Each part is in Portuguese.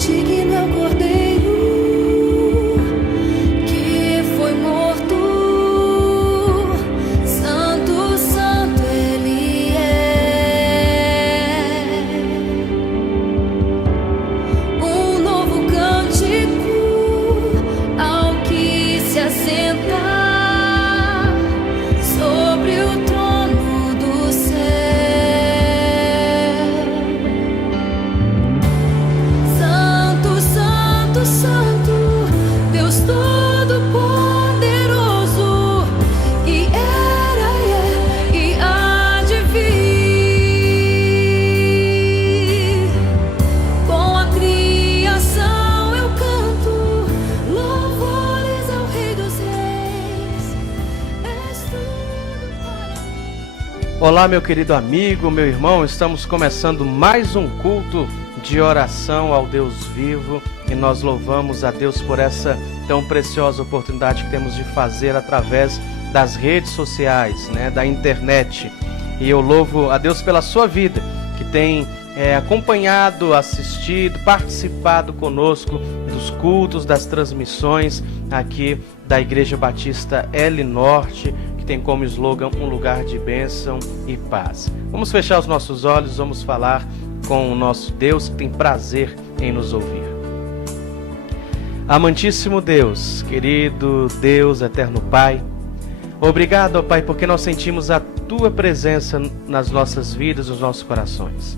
digno é o Cordeiro que foi morto. Santo, santo Ele é. Um novo cântico ao que se assenta sobre o trono do céu. Santo, santo, santo, Deus Todo-Poderoso, e era, e há de vir. Com a criação eu canto louvores ao Rei dos Reis. És tudo para mim. Olá, meu querido amigo, meu irmão, estamos começando mais um culto de oração ao Deus vivo e nós louvamos a Deus por essa tão preciosa oportunidade que temos de fazer através das redes sociais, da internet. E eu louvo a Deus pela sua vida, que tem acompanhado, assistido, participado conosco dos cultos, das transmissões aqui da Igreja Batista L Norte, que tem como slogan um lugar de bênção e paz. Vamos fechar os nossos olhos, vamos falar com o nosso Deus que tem prazer em nos ouvir. Amantíssimo Deus, querido Deus, eterno Pai, obrigado, ó Pai, porque nós sentimos a Tua presença nas nossas vidas, nos nossos corações.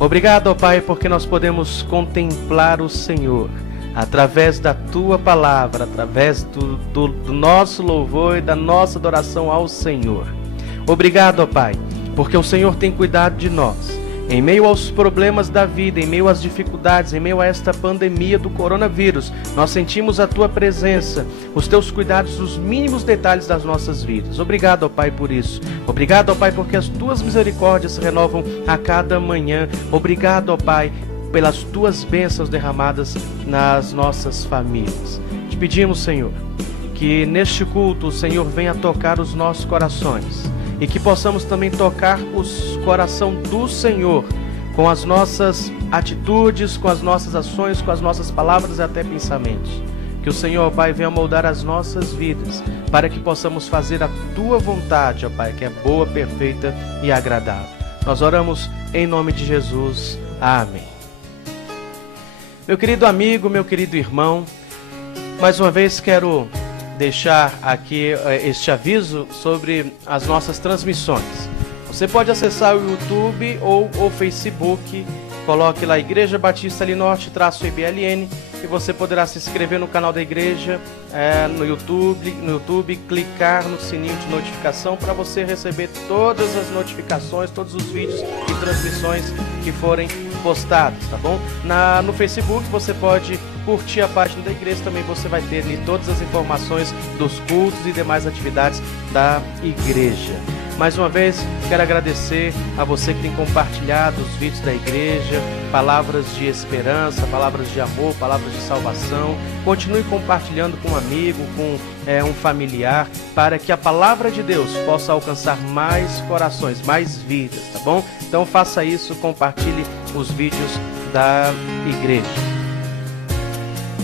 Obrigado, ó Pai, porque nós podemos contemplar o Senhor através da Tua palavra, através do nosso louvor e da nossa adoração ao Senhor. Obrigado, ó Pai, porque o Senhor tem cuidado de nós. Em meio aos problemas da vida, em meio às dificuldades, em meio a esta pandemia do coronavírus, nós sentimos a Tua presença, os Teus cuidados, os mínimos detalhes das nossas vidas. Obrigado, ó Pai, por isso. Obrigado, ó Pai, porque as Tuas misericórdias se renovam a cada manhã. Obrigado, ó Pai, pelas Tuas bênçãos derramadas nas nossas famílias. Te pedimos, Senhor, que neste culto o Senhor venha tocar os nossos corações e que possamos também tocar o coração do Senhor com as nossas atitudes, com as nossas ações, com as nossas palavras e até pensamentos. Que o Senhor, ó Pai, venha moldar as nossas vidas para que possamos fazer a Tua vontade, ó Pai, que é boa, perfeita e agradável. Nós oramos em nome de Jesus. Amém. Meu querido amigo, meu querido irmão, mais uma vez quero deixar aqui este aviso sobre as nossas transmissões. Você pode acessar o YouTube ou o Facebook, coloque lá Igreja Batista L Norte _IBLN e você poderá se inscrever no canal da igreja no YouTube, clicar no sininho de notificação para você receber todas as notificações, todos os vídeos e transmissões que forem postados, tá bom? No Facebook você pode curtir a página da igreja, também você vai ter ali todas as informações dos cultos e demais atividades da igreja. Mais uma vez, quero agradecer a você que tem compartilhado os vídeos da igreja, palavras de esperança, palavras de amor, palavras de salvação. Continue compartilhando com um amigo, com um familiar, para que a palavra de Deus possa alcançar mais corações, mais vidas, tá bom? Então faça isso, compartilhe os vídeos da igreja.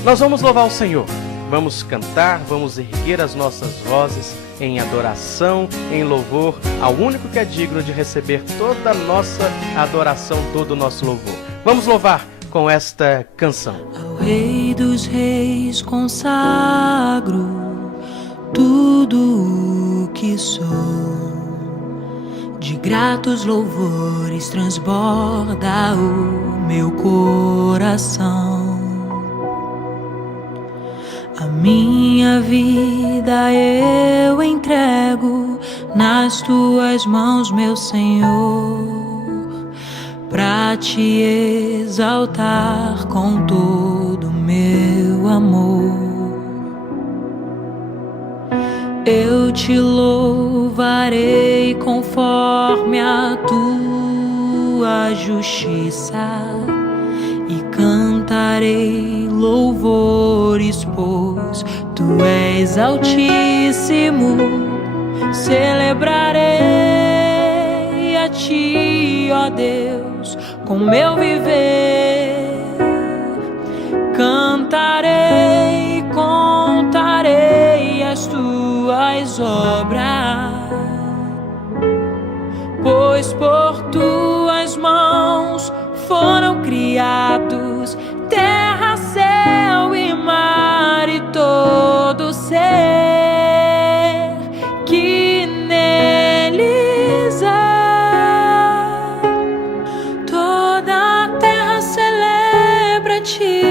Nós vamos louvar o Senhor, vamos cantar, vamos erguer as nossas vozes em adoração, em louvor ao único que é digno de receber toda a nossa adoração, todo o nosso louvor. Vamos louvar com esta canção. Ao Rei dos Reis consagro tudo o que sou, de gratos louvores transborda o meu coração. A minha vida eu entrego nas Tuas mãos, meu Senhor, pra Te exaltar com todo o meu amor. Eu Te louvarei conforme a Tua justiça e cantarei louvores, pois Tu és altíssimo. Celebrarei a Ti, ó Deus, com meu viver. cantarei, contarei as tuas obras, pois por tuas mãos foram criados terra, céu e mar e todo ser que neles há. Toda a terra celebra-te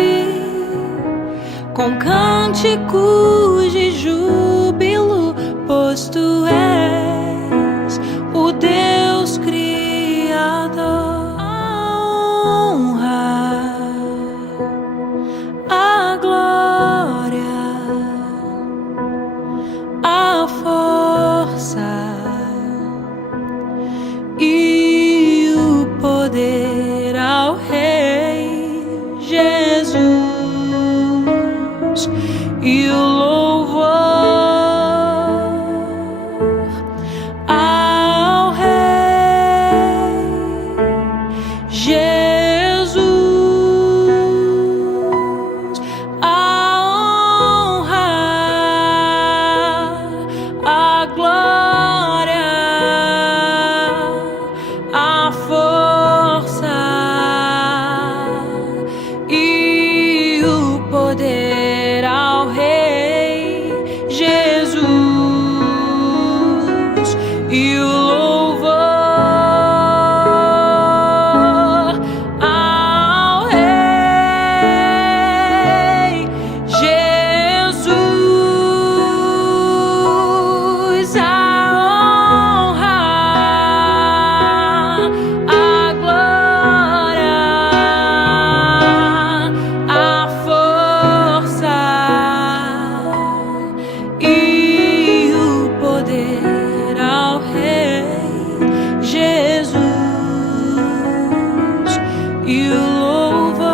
com cânticos de júbilo, pois tu és o Deus Criador. A honra, a glória, a força e o poder ao Rei Jesus e o louvor ao Rei Jesus, a honra, a glória, a força e o poder ao Rei Jesus e o louvor ao Rei Jesus, a honra, a glória, a força e o poder ao Rei Jesus e o louvor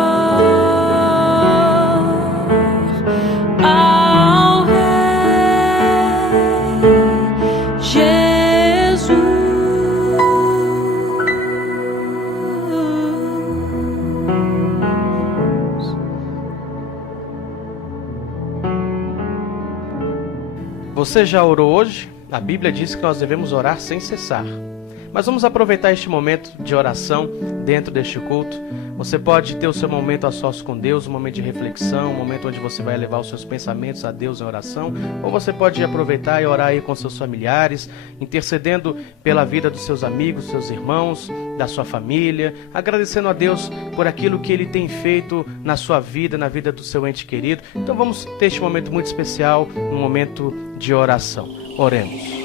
ao Rei Jesus. Você já orou hoje? A Bíblia diz que nós devemos orar sem cessar. Mas vamos aproveitar este momento de oração dentro deste culto. Você pode ter o seu momento a sós com Deus, um momento de reflexão, um momento onde você vai levar os seus pensamentos a Deus em oração. Ou você pode aproveitar e orar aí com seus familiares, intercedendo pela vida dos seus amigos, seus irmãos, da sua família, agradecendo a Deus por aquilo que Ele tem feito na sua vida, na vida do seu ente querido. Então vamos ter este momento muito especial, um momento de oração. Oremos.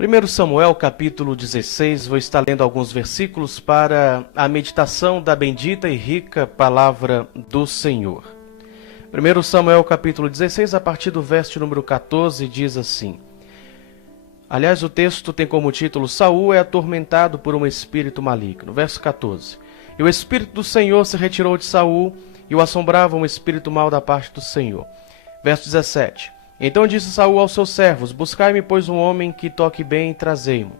1 Samuel capítulo 16, vou estar lendo alguns versículos para a meditação da bendita e rica palavra do Senhor. 1 Samuel capítulo 16, a partir do verso número 14, diz assim. Aliás, o texto tem como título Saul é atormentado por um espírito maligno. Verso 14. E o espírito do Senhor se retirou de Saul e o assombrava um espírito mau da parte do Senhor. Verso 17. Então disse Saul aos seus servos, buscai-me, pois, um homem que toque bem e trazei-mo.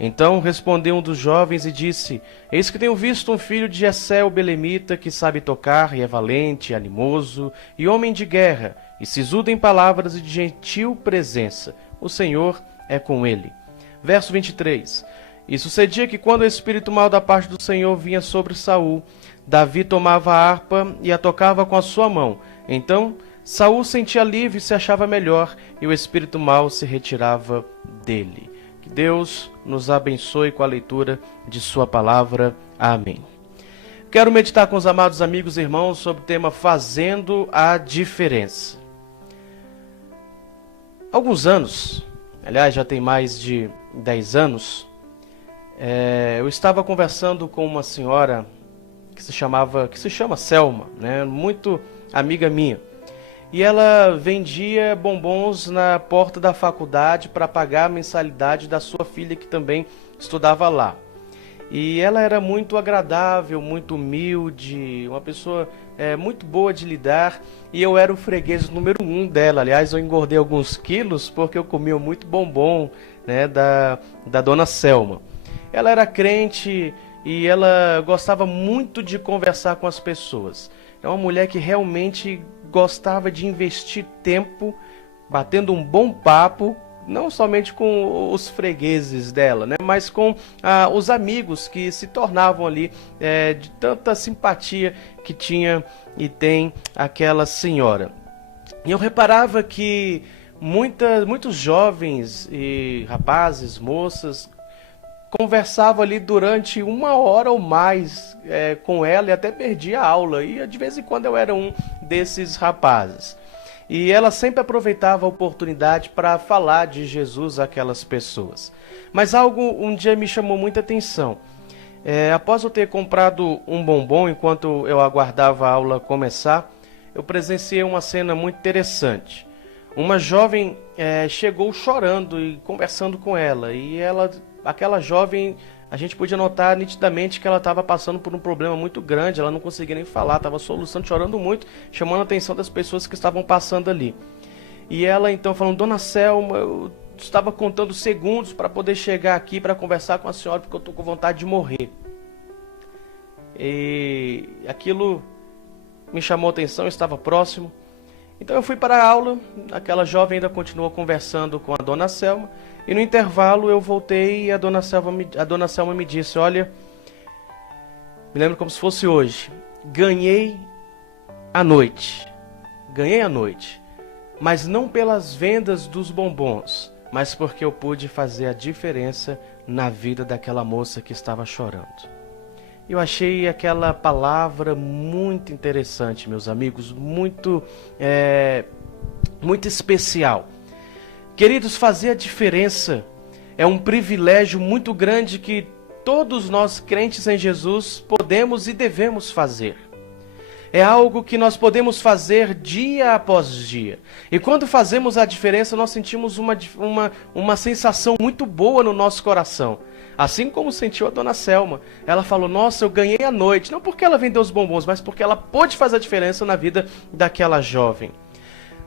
Então respondeu um dos jovens e disse, eis que tenho visto um filho de Jessé o belemita, que sabe tocar, e é valente, animoso, e homem de guerra, e sisudo em palavras e de gentil presença. O Senhor é com ele. Verso 23. E sucedia que quando o espírito mau da parte do Senhor vinha sobre Saul, Davi tomava a harpa e a tocava com a sua mão. Então Saul sentia alívio e se achava melhor, e o espírito mau se retirava dele. Que Deus nos abençoe com a leitura de sua palavra. Amém. Quero meditar com os amados amigos e irmãos sobre o tema Fazendo a Diferença. Há alguns anos, aliás, já tem mais de 10 anos, eu estava conversando com uma senhora que se chama Selma, né? Muito amiga minha. E ela vendia bombons na porta da faculdade para pagar a mensalidade da sua filha, que também estudava lá. E ela era muito agradável, muito humilde, uma pessoa muito boa de lidar. E eu era o freguês número 1 dela. Aliás, eu engordei alguns quilos porque eu comia muito bombom, né, da dona Selma. Ela era crente e ela gostava muito de conversar com as pessoas. É uma mulher que realmente gostava de investir tempo batendo um bom papo, não somente com os fregueses dela, né, mas com os amigos que se tornavam ali de tanta simpatia que tinha e tem aquela senhora. E eu reparava que muitos jovens e rapazes, moças, conversava ali durante 1 hora ou mais com ela e até perdia a aula. E de vez em quando eu era um desses rapazes. E ela sempre aproveitava a oportunidade para falar de Jesus àquelas pessoas. Mas algo um dia me chamou muita atenção. Após eu ter comprado um bombom enquanto eu aguardava a aula começar, eu presenciei uma cena muito interessante. Uma jovem chegou chorando e conversando com ela. E aquela jovem, a gente podia notar nitidamente que ela estava passando por um problema muito grande, ela não conseguia nem falar, estava soluçando, chorando muito, chamando a atenção das pessoas que estavam passando ali. E ela então falando, dona Selma, eu estava contando segundos para poder chegar aqui para conversar com a senhora, porque eu estou com vontade de morrer. E aquilo me chamou a atenção, eu estava próximo. Então eu fui para a aula, aquela jovem ainda continuou conversando com a dona Selma, e no intervalo eu voltei e a dona Selma me disse, olha, me lembro como se fosse hoje, ganhei a noite, mas não pelas vendas dos bombons, mas porque eu pude fazer a diferença na vida daquela moça que estava chorando. Eu achei aquela palavra muito interessante, meus amigos, muito especial. Queridos, fazer a diferença é um privilégio muito grande que todos nós crentes em Jesus podemos e devemos fazer. É algo que nós podemos fazer dia após dia. E quando fazemos a diferença, nós sentimos uma sensação muito boa no nosso coração. Assim como sentiu a dona Selma. Ela falou, nossa, eu ganhei a noite. Não porque ela vendeu os bombons, mas porque ela pôde fazer a diferença na vida daquela jovem.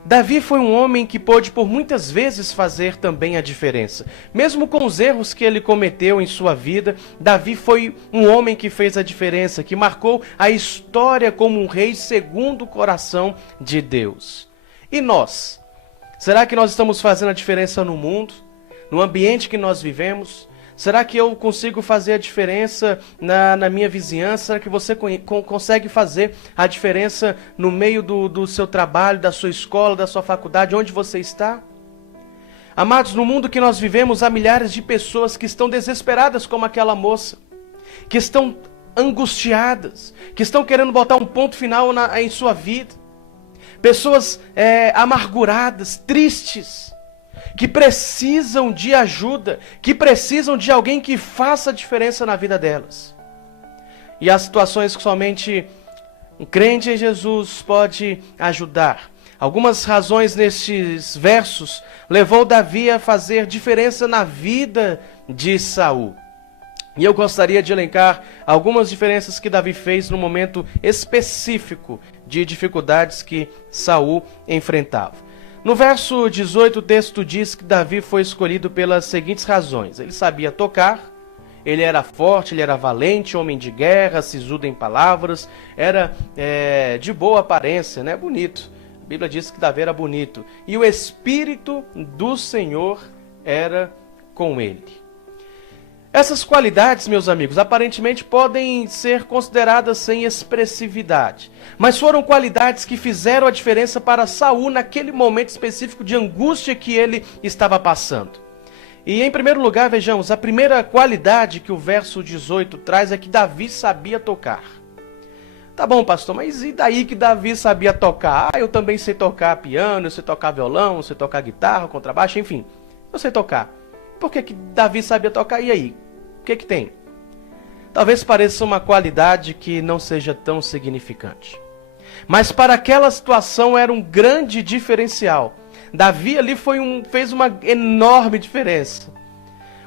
Davi foi um homem que pôde por muitas vezes fazer também a diferença. Mesmo com os erros que ele cometeu em sua vida, Davi foi um homem que fez a diferença, que marcou a história como um rei segundo o coração de Deus. E nós? Será que nós estamos fazendo a diferença no mundo? No ambiente que nós vivemos? Será que eu consigo fazer a diferença na minha vizinhança? Será que você consegue fazer a diferença no meio do seu trabalho, da sua escola, da sua faculdade, onde você está? Amados, no mundo que nós vivemos, há milhares de pessoas que estão desesperadas como aquela moça, que estão angustiadas, que estão querendo botar um ponto final em sua vida. Pessoas amarguradas, tristes, que precisam de ajuda, que precisam de alguém que faça diferença na vida delas. E há situações que somente um crente em Jesus pode ajudar. Algumas razões nestes versos levou Davi a fazer diferença na vida de Saul. E eu gostaria de elencar algumas diferenças que Davi fez no momento específico de dificuldades que Saul enfrentava. No verso 18, o texto diz que Davi foi escolhido pelas seguintes razões. Ele sabia tocar, ele era forte, ele era valente, homem de guerra, sisudo em palavras, era de boa aparência, né? Bonito. A Bíblia diz que Davi era bonito. E o Espírito do Senhor era com ele. Essas qualidades, meus amigos, aparentemente podem ser consideradas sem expressividade, mas foram qualidades que fizeram a diferença para Saul naquele momento específico de angústia que ele estava passando. E em primeiro lugar, vejamos, a primeira qualidade que o verso 18 traz é que Davi sabia tocar. Tá bom, pastor, mas e daí que Davi sabia tocar? Eu também sei tocar piano, eu sei tocar violão, eu sei tocar guitarra, contrabaixo, enfim, eu sei tocar. Por que Davi sabia tocar? E aí? O que tem? Talvez pareça uma qualidade que não seja tão significante. Mas para aquela situação era um grande diferencial. Davi ali fez uma enorme diferença.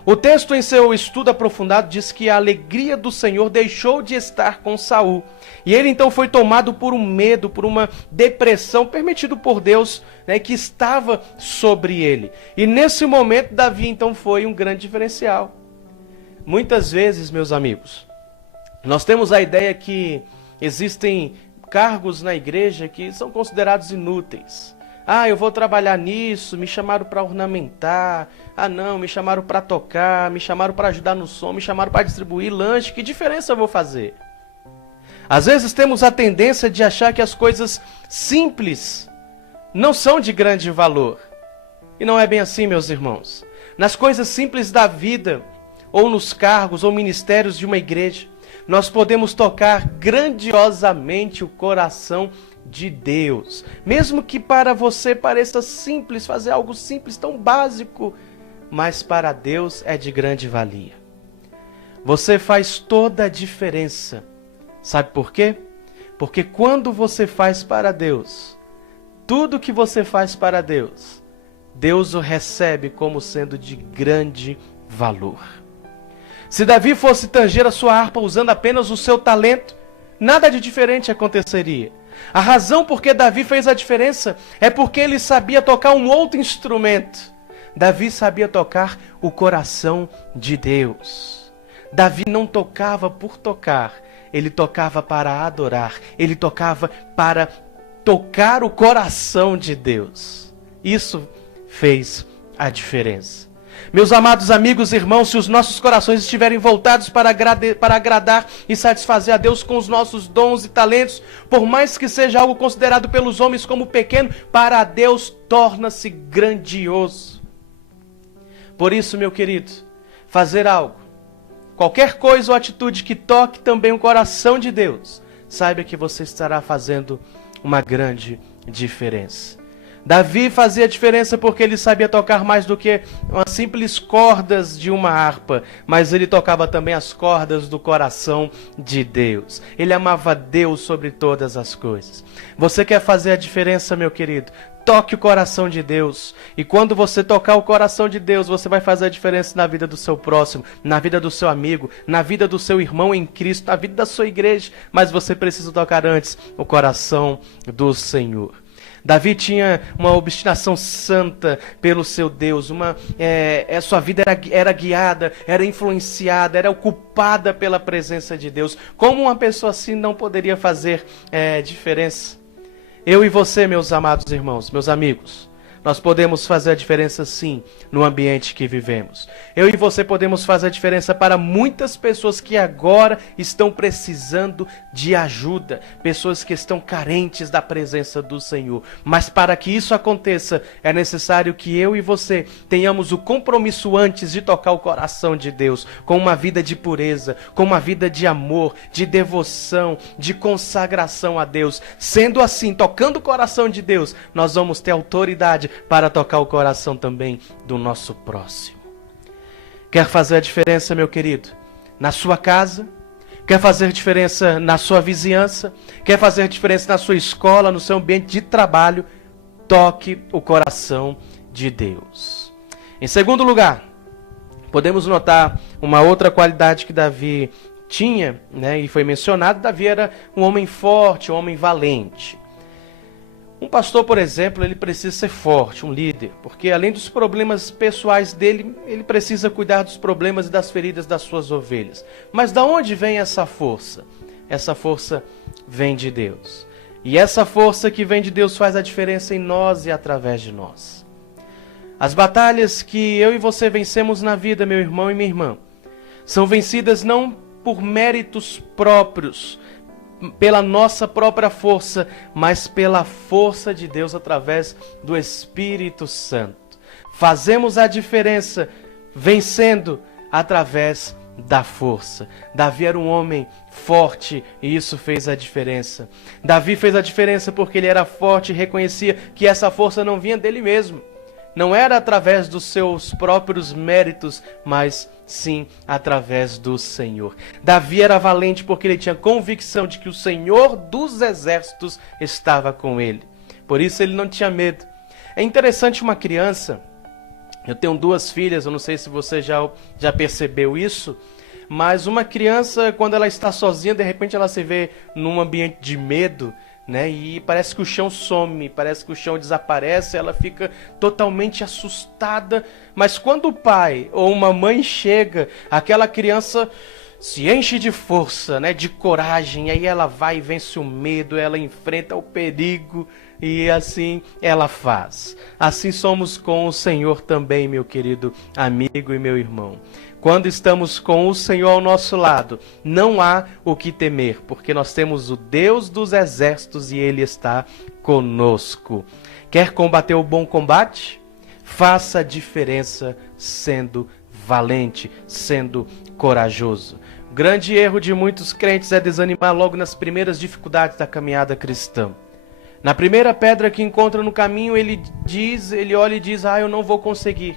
O texto em seu estudo aprofundado diz que a alegria do Senhor deixou de estar com Saul. E ele então foi tomado por um medo, por uma depressão permitido por Deus, né, que estava sobre ele. E nesse momento Davi então foi um grande diferencial. Muitas vezes, meus amigos, nós temos a ideia que existem cargos na igreja que são considerados inúteis. Ah, eu vou trabalhar nisso, me chamaram para ornamentar. Ah, não, me chamaram para tocar, me chamaram para ajudar no som, me chamaram para distribuir lanche. Que diferença eu vou fazer? Às vezes temos a tendência de achar que as coisas simples não são de grande valor. E não é bem assim, meus irmãos. Nas coisas simples da vida, ou nos cargos ou ministérios de uma igreja, nós podemos tocar grandiosamente o coração de Deus. Mesmo que para você pareça simples, fazer algo simples, tão básico, mas para Deus é de grande valia. Você faz toda a diferença. Sabe por quê? Porque quando você faz para Deus, tudo que você faz para Deus, Deus o recebe como sendo de grande valor. Se Davi fosse tanger a sua harpa usando apenas o seu talento, nada de diferente aconteceria. A razão por que Davi fez a diferença é porque ele sabia tocar um outro instrumento. Davi sabia tocar o coração de Deus. Davi não tocava por tocar, ele tocava para adorar, ele tocava para tocar o coração de Deus. Isso fez a diferença. Meus amados amigos e irmãos, se os nossos corações estiverem voltados para agradar e satisfazer a Deus com os nossos dons e talentos, por mais que seja algo considerado pelos homens como pequeno, para Deus torna-se grandioso. Por isso, meu querido, fazer algo, qualquer coisa ou atitude que toque também o coração de Deus, saiba que você estará fazendo uma grande diferença. Davi fazia diferença porque ele sabia tocar mais do que as simples cordas de uma harpa, mas ele tocava também as cordas do coração de Deus. Ele amava Deus sobre todas as coisas. Você quer fazer a diferença, meu querido? Toque o coração de Deus. E quando você tocar o coração de Deus, você vai fazer a diferença na vida do seu próximo, na vida do seu amigo, na vida do seu irmão em Cristo, na vida da sua igreja. Mas você precisa tocar antes o coração do Senhor. Davi tinha uma obstinação santa pelo seu Deus, sua vida era guiada, era influenciada, era ocupada pela presença de Deus. Como uma pessoa assim não poderia fazer diferença? Eu e você, meus amados irmãos, meus amigos, nós podemos fazer a diferença sim no ambiente que vivemos. Eu e você podemos fazer a diferença para muitas pessoas que agora estão precisando de ajuda. Pessoas que estão carentes da presença do Senhor. Mas para que isso aconteça, é necessário que eu e você tenhamos o compromisso antes de tocar o coração de Deus. Com uma vida de pureza, com uma vida de amor, de devoção, de consagração a Deus. Sendo assim, tocando o coração de Deus, nós vamos ter autoridade para tocar o coração também do nosso próximo. Quer fazer a diferença, meu querido, na sua casa? Quer fazer diferença na sua vizinhança? Quer fazer diferença na sua escola, no seu ambiente de trabalho? Toque o coração de Deus. Em segundo lugar, podemos notar uma outra qualidade que Davi tinha, né, e foi mencionado. Davi era um homem forte, um homem valente. Um pastor, por exemplo, ele precisa ser forte, um líder, porque além dos problemas pessoais dele, ele precisa cuidar dos problemas e das feridas das suas ovelhas. Mas de onde vem essa força? Essa força vem de Deus. E essa força que vem de Deus faz a diferença em nós e através de nós. As batalhas que eu e você vencemos na vida, meu irmão e minha irmã, são vencidas não por méritos próprios, pela nossa própria força, mas pela força de Deus através do Espírito Santo. Fazemos a diferença vencendo através da força. Davi era um homem forte e isso fez a diferença. Davi fez a diferença porque ele era forte e reconhecia que essa força não vinha dele mesmo. Não era através dos seus próprios méritos, mas sim através do Senhor. Davi era valente porque ele tinha convicção de que o Senhor dos exércitos estava com ele. Por isso ele não tinha medo. É interessante uma criança, eu tenho 2 filhas, eu não sei se você já percebeu isso, mas uma criança, quando ela está sozinha, de repente ela se vê num ambiente de medo, né? E parece que o chão some, parece que o chão desaparece, ela fica totalmente assustada. Mas quando o pai ou uma mãe chega, aquela criança se enche de força, né? De coragem, aí ela vai e vence o medo, ela enfrenta o perigo e assim ela faz. Assim somos com o Senhor também, meu querido amigo e meu irmão. Quando estamos com o Senhor ao nosso lado, não há o que temer, porque nós temos o Deus dos exércitos e Ele está conosco. Quer combater o bom combate? Faça a diferença sendo valente, sendo corajoso. O grande erro de muitos crentes é desanimar logo nas primeiras dificuldades da caminhada cristã. Na primeira pedra que encontra no caminho, ele olha e diz: eu não vou conseguir.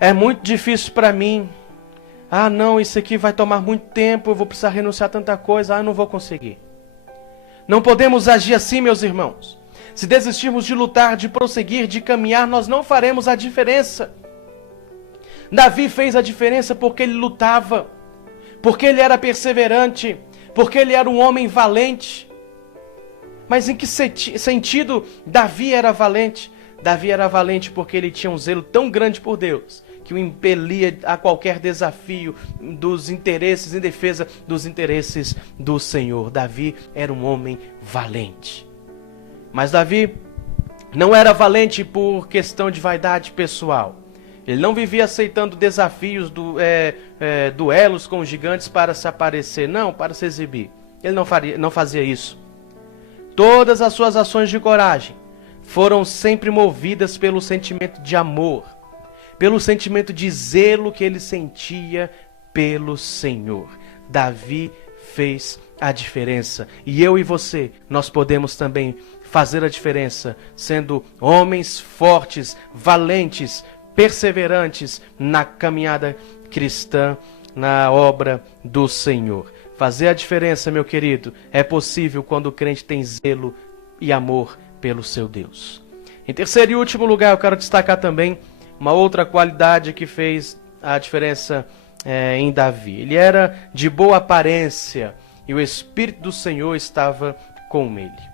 É muito difícil para mim. Não, isso aqui vai tomar muito tempo, eu vou precisar renunciar a tanta coisa. Eu não vou conseguir. Não podemos agir assim, meus irmãos. Se desistirmos de lutar, de prosseguir, de caminhar, nós não faremos a diferença. Davi fez a diferença porque ele lutava, porque ele era perseverante, porque ele era um homem valente. Mas em que sentido Davi era valente? Davi era valente porque ele tinha um zelo tão grande por Deus, que o impelia a qualquer desafio dos interesses, em defesa dos interesses do Senhor. Davi era um homem valente. Mas Davi não era valente por questão de vaidade pessoal. Ele não vivia aceitando desafios, duelos com gigantes para se aparecer, não, para se exibir. Ele não fazia isso. Todas as suas ações de coragem foram sempre movidas pelo sentimento de amor, pelo sentimento de zelo que ele sentia pelo Senhor. Davi fez a diferença. E eu e você, nós podemos também fazer a diferença, sendo homens fortes, valentes, perseverantes na caminhada cristã, na obra do Senhor. Fazer a diferença, meu querido, é possível quando o crente tem zelo e amor pelo seu Deus. Em terceiro e último lugar, eu quero destacar também uma outra qualidade que fez a diferença em Davi. Ele era de boa aparência e o Espírito do Senhor estava com ele.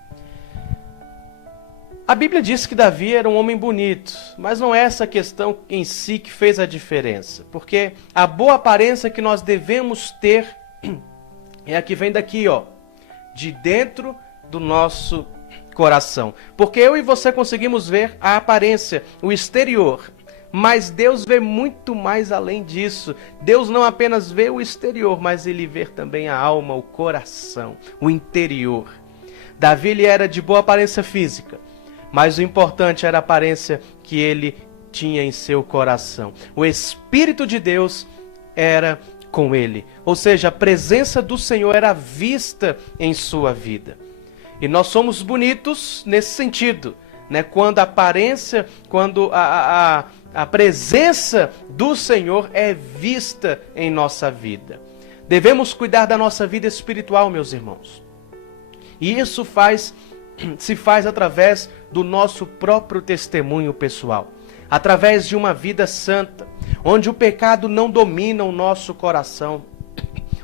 A Bíblia diz que Davi era um homem bonito, mas não é essa questão em si que fez a diferença, porque a boa aparência que nós devemos ter é a que vem daqui, de dentro do nosso coração. Porque eu e você conseguimos ver a aparência, o exterior, mas Deus vê muito mais além disso. Deus não apenas vê o exterior, mas Ele vê também a alma, o coração, o interior. Davi ele era de boa aparência física, mas o importante era a aparência que ele tinha em seu coração. O Espírito de Deus era com ele. Ou seja, a presença do Senhor era vista em sua vida. E nós somos bonitos nesse sentido. né? Quando a aparência, quando a presença do Senhor é vista em nossa vida. Devemos cuidar da nossa vida espiritual, meus irmãos. E isso se faz através do nosso próprio testemunho pessoal, através de uma vida santa, onde o pecado não domina o nosso coração,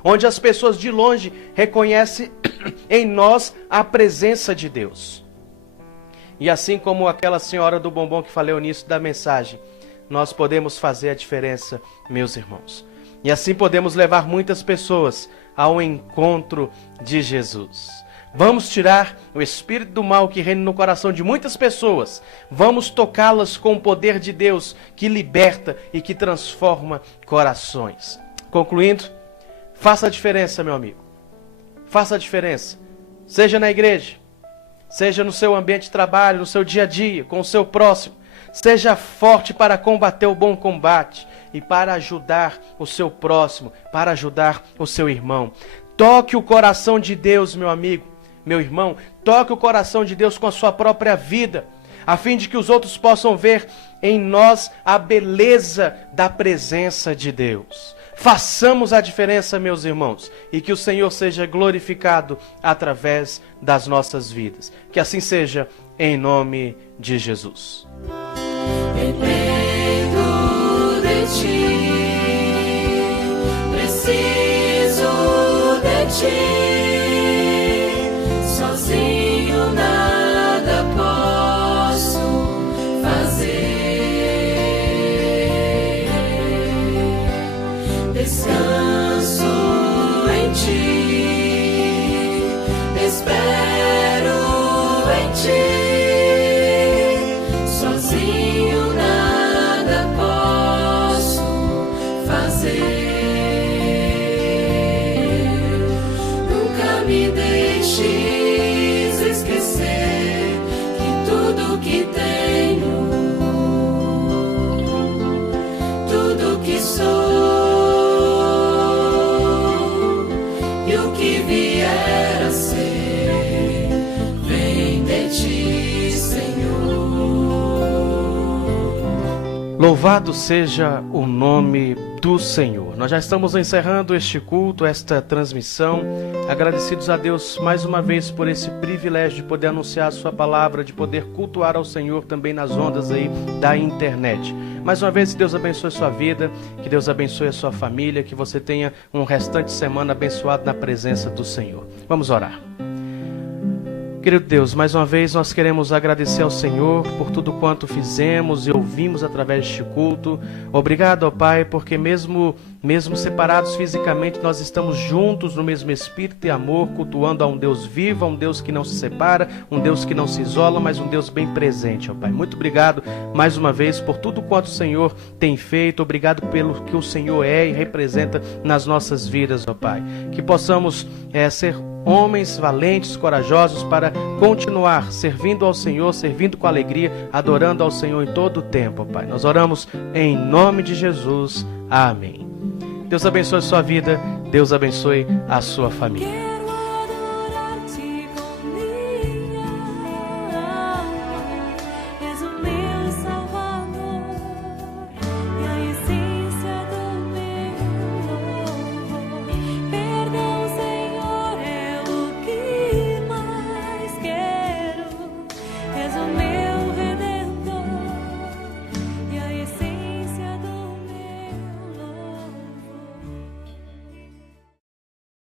onde as pessoas de longe reconhecem em nós a presença de Deus. E assim como aquela senhora do bombom que falei no início da mensagem, nós podemos fazer a diferença, meus irmãos. E assim podemos levar muitas pessoas ao encontro de Jesus. Vamos tirar o espírito do mal que reina no coração de muitas pessoas. Vamos tocá-las com o poder de Deus que liberta e que transforma corações. Concluindo, faça a diferença, meu amigo. Faça a diferença. Seja na igreja, seja no seu ambiente de trabalho, no seu dia a dia, com o seu próximo. Seja forte para combater o bom combate e para ajudar o seu próximo, para ajudar o seu irmão. Toque o coração de Deus, meu amigo, meu irmão. Toque o coração de Deus com a sua própria vida, a fim de que os outros possam ver em nós a beleza da presença de Deus. Façamos a diferença, meus irmãos, e que o Senhor seja glorificado através das nossas vidas. Que assim seja, em nome de Jesus. Dependo de ti, preciso de ti, sozinho nada posso fazer. Descanso em ti, espero em ti. Louvado seja o nome do Senhor. Nós já estamos encerrando este culto, esta transmissão, agradecidos a Deus mais uma vez por esse privilégio de poder anunciar a sua palavra, de poder cultuar ao Senhor também nas ondas aí da internet. Mais uma vez, que Deus abençoe sua vida, que Deus abençoe a sua família, que você tenha um restante de semana abençoado na presença do Senhor. Vamos orar. Querido Deus, mais uma vez nós queremos agradecer ao Senhor por tudo quanto fizemos e ouvimos através deste culto. Obrigado, ó Pai, porque mesmo separados fisicamente, nós estamos juntos no mesmo espírito e amor, cultuando a um Deus vivo, a um Deus que não se separa, um Deus que não se isola, mas um Deus bem presente, ó Pai. Muito obrigado mais uma vez por tudo quanto o Senhor tem feito. Obrigado pelo que o Senhor é e representa nas nossas vidas, ó Pai. Que possamos ser homens valentes, corajosos para continuar servindo ao Senhor, servindo com alegria, adorando ao Senhor em todo o tempo, Pai. Nós oramos em nome de Jesus. Amém. Deus abençoe a sua vida, Deus abençoe a sua família.